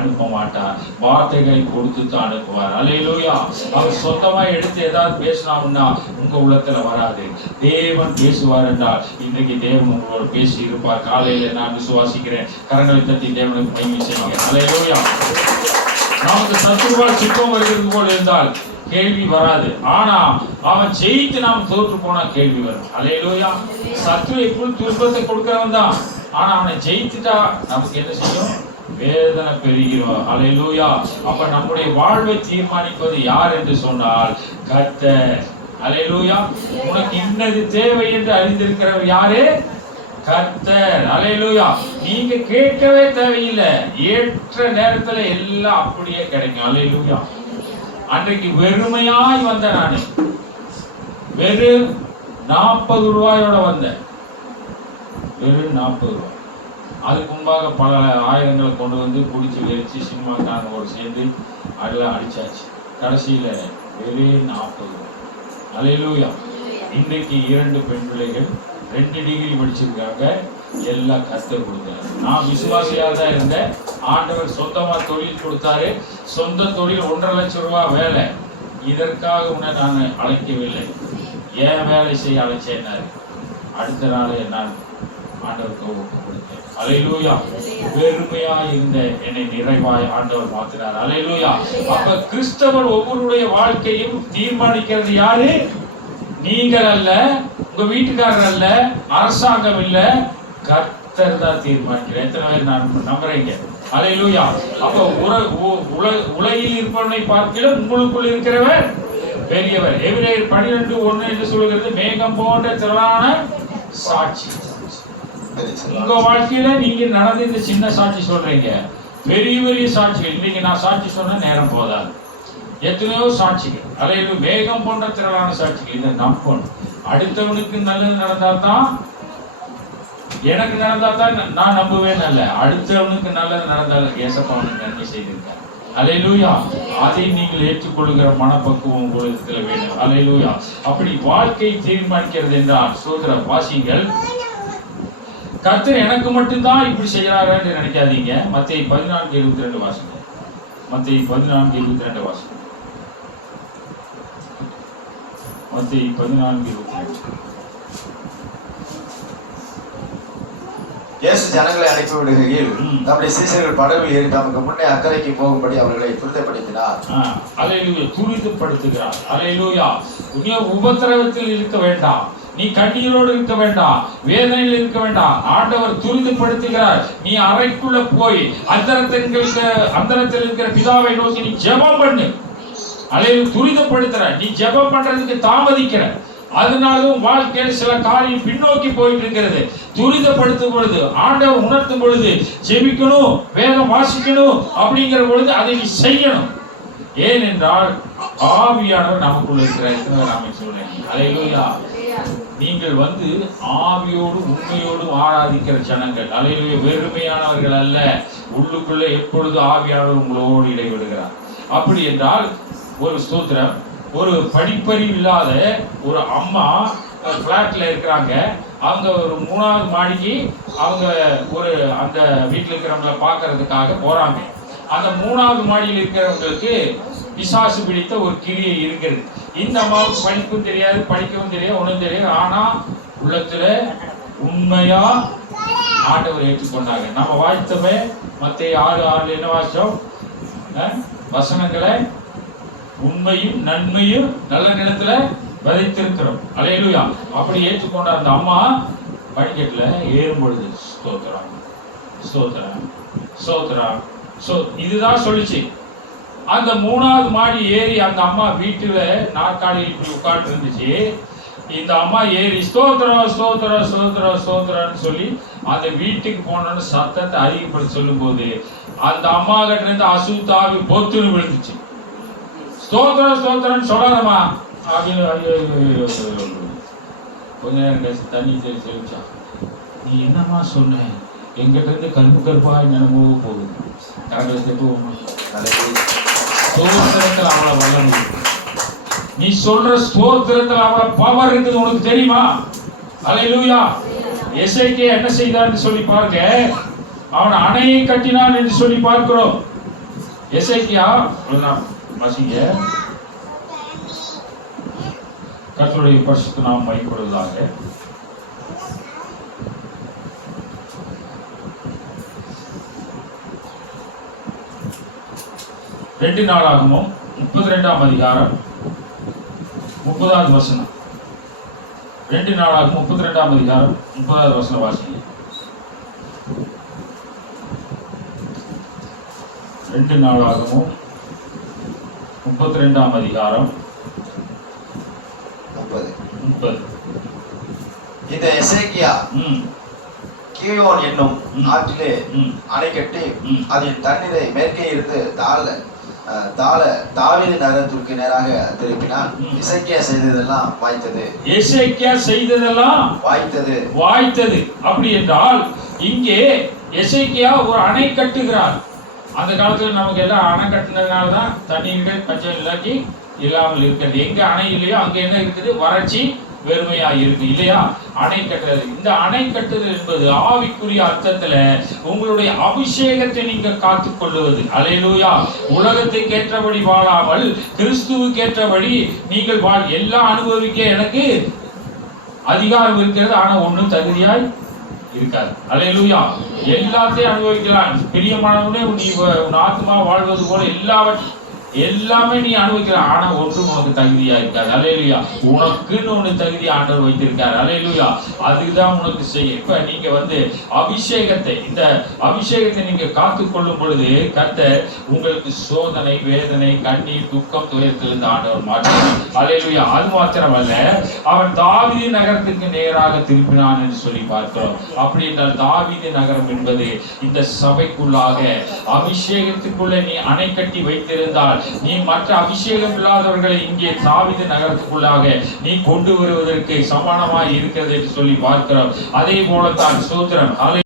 அனுப்ப மாட்டார். வார்த்தைகளை கொடுத்து தான் அனுப்புவார். அல்லேலூயா. அவர் சொந்தமா எடுத்து ஏதாவது பேசினாம்னா உங்க உள்ளத்துல வராது. தேவன் பேசுவார் என்றால் இன்றைக்கு தேவன் உங்களோட பேசி இருப்பார். காலையில நான் விசுவாசிக்கிறேன். கரங்களை தட்டி தேவனுக்கு மகிமை செய்யுங்க. அல்லேலூயா. நமக்கு சத்துருவால் சுத்தம் வருகிறது போல இருந்தால் கேள்வி வராது. ஆனா அவன் ஜெயித்து நாம் தோற்று போனா கேள்வி வரும். அல்லேலூயா. சத்துரு எப்பொழுது துன்பத்தை கொடுக்கிறவன் தான். ஆனா அவனை ஜெயித்துட்டா நமக்கு என்ன செய்யும்? வேதனை பெறுகிறோம். அல்லேலூயா. அப்ப நம்முடைய வாழ்வை தீர்மானிப்பது யார் என்று சொன்னால் கர்த்தர். அல்லேலூயா. உனக்கு இன்னது தேவை என்று அறிந்திருக்கிறவர் யாரு? கர்த்தர். அல்லேலூயா. நீங்க கேட்கவே தேவையில்லை. ஏற்ற நேரத்துல எல்லாம் அப்படியே கிடைக்கும். அல்லேலூயா. அன்றைக்கு வெறுமையாய் வந்த நானு வெறும் 40 ரூபாயோட வந்தேன். வெறும் 40 ரூபாய். அதுக்கு முன்பாக பல ஆயிரங்களை கொண்டு வந்து குடிச்சு வெறிச்சு சினிமாக்காரனோடு சேர்ந்து அதெல்லாம் அடிச்சாச்சு. கடைசியில வெறும் 40 ரூபாய். அல்லேலூயா. இன்றைக்கு 2 பெண் பிள்ளைகள் 2 டிகிரி படிச்சிருக்காங்க. எல்லாம் கர்த்தர் கொடுத்தாரு. நான் விசுவாசியாக தான் இருந்தேன். ஆண்டவர் சொந்தமா தொழில் கொடுத்தாரு. சொந்த தொழில் 1.5 லட்சம் ரூபாய் வேலை. இதற்காக உன்னை நான் அழைக்கவில்லை. ஏன் வேலை செய்ய அழைச்சேன்னாரு. அடுத்த நாளே நான் ஆண்டவருக்கு ஒப்பு கொடுத்தேன். அல்லேலூயா. வெறுமையா இருந்த என்னை நிறைவாய் ஆண்டவர் மாத்தினார். அல்லேலூயா. அப்ப கிறிஸ்தவர் ஒவ்வொருடைய வாழ்க்கையும் தீர்மானிக்கிறது யாரு? நீங்கள் அல்ல, உங்க வீட்டுக்காரர் அல்ல, அரசாங்கம் இல்ல, கர்த்தர் தான் தீர்மானிக்கிறார். எத்தனை பேர் நான் நம்புறீங்க? அல்லேலூயா. அப்ப உலகில் இருப்பவனை பார்க்கல உங்களுக்குள் இருக்கிறவர் பெரியவர். எபிரேயர் 12:1 என்று சொல்கிறது மேகம் போன்ற திரளான சாட்சி. உங்க வாழ்க்கையில நீங்க நடந்த இந்த சின்ன சாட்சி சொல்றீங்க, பெரிய பெரிய சாட்சிகள். இன்னைக்கு நான் சாட்சி சொன்ன நேரம் போதாது. எத்தனையோ சாட்சிகள். அல்லேலூயா. மேகம் போன்ற திரளான சாட்சிகள். இதை நம்பணும். அடுத்தவனுக்கு நல்லது நடந்தால்தான், எனக்கு நடந்தால்தான் நான் நம்புவேன். அல்ல, அடுத்தவனுக்கு நல்லது நடந்தால் ஏசப்பா அவனுக்கு நன்மை செய்திருக்கார். அல்லேலூயா. அதை நீங்கள் ஏற்றுக்கொள்கிற மனப்பக்குவம் உங்களிடத்தில் வேணும். அல்லேலூயா. அப்படி வாழ்க்கை தீர்மானிக்கிறது என்றால் சோதர வாசிங்கள். கர்த்தர் எனக்கு மட்டும்தான் இப்படி செய்யறாரு என்று நினைக்காதீங்க. மத்தேயு 14:22 வாசிங்க. மத்தேயு 14:22 வாசிங்க. மத்தேயு 14:22. இயேசு ஜனங்களை அனுப்பி விடுகையில் நம்முடைய சீசர்கள் படவில் ஏறி தமக்கு முன்னே அக்கறைக்கு போகும்படி அவர்களை துரிதப்படுத்தினார். அல்லேலூயா. துரிதப்படுத்துகிறார். அல்லேலூயா. நீ உபத்திரவத்தில் இருக்க வேண்டாம். நீ கண்ணீரோடு இருக்க வேண்டாம். வேதனையில் இருக்க வேண்டாம். ஆண்டவர் துரிதப்படுத்துகிறார். நீ அறைக்குள்ள போய் அந்தரத்தில் இருக்கிற பிதாவை நோக்கி நீ ஜெபம் பண்ணு. அல்லேலூயா. துரிதப்படுத்துற. நீ ஜெபம் பண்றதுக்கு தாமதிக்கிற. அதனாலும் வாழ்க்கையில் சில காரியம் பின்னோக்கி போயிட்டு இருக்கிறது. துரிதப்படுத்தும் பொழுது, ஆண்டவர் உணர்த்தும் பொழுது ஜெபிக்கணும், வேதம் வாசிக்கணும் அப்படிங்கிற பொழுது அதை நீ செய்யணும். ஏனென்றால் ஆவியானவர் நமக்குள்ள இருக்கிற நாம சொல்றேன். அல்லேலூயா. நீங்கள் ஆவியோடு உண்மையோடு ஆராதிக்கிற ஜனங்கள். அல்லேலூயா. வெறுமையானவர்கள் அல்ல. உள்ளுக்குள்ள எப்பொழுது ஆவியானவர் உங்களோடு இடைவிடுகிறார். அப்படி என்றால் ஒரு ஸ்தோத்திரம். ஒரு படிப்பறிவு இல்லாத ஒரு அம்மா பிளாட்ல இருக்கிறாங்க. அவங்க ஒரு 3வது மாடிக்கு அவங்க அந்த வீட்டில் இருக்கிறவங்களை பார்க்கறதுக்காக போறாங்க. அந்த 3வது மாடியில் இருக்கிறவங்களுக்கு பிசாசு பிடித்த ஒரு கிரியை இருக்கிறது. இந்த அம்மாவுக்கு படிக்கவும் தெரியாது, படிக்கவும் தெரியாது, ஒன்றும் தெரியாது. ஆனா உள்ளத்துல உண்மையா ஆண்டவர் ஏற்றுக்கொண்டாங்க. நம்ம வாழ்த்தமே மத்தேயு 6:6 என்ன வாசிச்சோம்? வசனங்களை உண்மையும் நன்மையும் நல்ல நிலத்துல விதைத்திருக்கிறோம். அல்லேலூயா. அப்படி ஏற்றுக்கொண்ட அந்த அம்மா படிக்கட்டுல ஏறும் பொழுது ஸ்தோத்திரம் ஸ்தோத்திரம் ஸ்தோத்திரம் இதுதான் சொல்லிச்சு. அந்த 3வது மாடி ஏறி அந்த அம்மா வீட்டுல நாற்காலியில் இப்படி உட்கார்ந்து இருந்துச்சு. இந்த அம்மா ஏறி ஸ்தோத்திரம் ஸ்தோத்திரம் ஸ்தோத்திரம் ஸ்தோத்திரம்னு சொல்லி அந்த வீட்டுக்கு போனோன்னு சத்தத்தை அதிகப்படுத்தி சொல்லும் போது அந்த அம்மா கிட்ட இருந்து அசுத்தாவி பொத்துன்னு விழுந்துச்சு. ஸ்தோத்திரம் ஸ்தோத்திரம் சொல்லாதம்மா அப்படின்னு கொஞ்ச நேரம் கழிச்சு தண்ணி தெளிச்சா. நீ என்னம்மா சொன்ன? எங்கிட்ட இருந்து கருப்பு கருப்பா நினைமோ போகுது. ஸ்தோத்திரத்தில் அவளை வல்லமை. நீ சொல்ற ஸ்தோத்திரத்தில் அவளை பவர் இருக்குது. உனக்கு தெரியுமா? அல்லேலூயா. எசேக்கியா என்ன செய்தான்னு சொல்லி பாருங்க. அவன் அணையை கட்டினான் என்று சொல்லி பார்க்கிறோம். எசேக்கியா வாசிங்க. கர்த்தருடைய பரிசுத்த நாமம் மகிமைப்படுவதாக. ரெண்டு நாளாகமும் 32ஆம் அதிகாரம் 30வது வசனம். 2 நாளாகமும் 32ஆம் அதிகாரம் 30வது வசனம் வாசிங்க. 2 நாளாகமும் 32ஆம் அதிகாரம் 30. இந்த எசேக்கியா கீயோன் என்னும் ஆற்றிலே அணை கட்டி அதன் தண்ணீரை மேற்கே இருந்து தாவீது நகரத்திற்கு நேராக திருப்பினான். எசேக்கியா செய்ததெல்லாம் வாய்த்தது. எசேக்கியா செய்ததெல்லாம் வாய்த்தது. அப்படி என்றால் இங்கே எசேக்கியா ஒரு அணை கட்டுகிறார். அந்த காலத்துல நமக்கு எல்லாம் அணை கட்டினதுனாலதான் தண்ணீர்கள் பஞ்சம் இல்லாட்டி இல்லாமல் இருக்கிறது. எங்க அணை இல்லையோ அங்க என்ன இருக்குது? வறட்சி, வெறுமையா இருக்கு இல்லையா? அணை கட்டுறது. இந்த அணை கட்டுதல் என்பது ஆவிக்குரிய அர்த்தத்துல உங்களுடைய அபிஷேகத்தை நீங்க காத்துக் கொள்ளுவது. அல்லேலூயா. உலகத்துக்கு ஏற்றபடி வாழாமல் கிறிஸ்துவுக்கு ஏற்றபடி நீங்கள் எல்லாம் அனுபவிக்க எனக்கு அதிகாரம் இருக்கிறது. ஆனா ஒண்ணும் தகுதியாய் இருக்காது. அல்லேலூயா. எல்லாத்தையும் அனுபவிக்கலாம். பிரியமானவனே, நீ உன் ஆத்மா வாழ்வது போல எல்லாமே நீ அனுபவிக்கலாம். ஆனா ஒன்றும் உனக்கு தகுதியா இருக்காது. அல்லேலூயா. உனக்குன்னு ஒண்ணு தகுதி ஆண்டவர் வைத்திருக்காரு. அல்லேலூயா. அதுதான் உனக்கு செய்ய. இப்ப நீங்க அபிஷேகத்தை, இந்த அபிஷேகத்தை நீங்க காத்துக் கொள்ளும் பொழுது கர்த்தர் உங்களுக்கு சோதனை, வேதனை, கண்ணீர், துக்கம், துயரத்திலிருந்து ஆண்டவர் மாற்றினார். அல்லேலூயா. அது மாத்திரமல்ல, அவன் தாவீது நகரத்துக்கு நேராக திருப்பினான் என்று சொல்லி பார்க்கிறோம். அப்படி என்றால் தாவீது நகரம் என்பது இந்த சபைக்குள்ளாக அபிஷேகத்துக்குள்ள நீ அணை கட்டி வைத்திருந்தால் நீ மற்ற அபிஷேகம் இல்லாதவர்களை இங்கே தாவீது நகரத்துக்குள்ளாக நீ கொண்டு வருவதற்கு சமானமாய் இருக்கிறது என்று சொல்லி பார்க்கிறோம். அதே போலத்தான் சோதரன்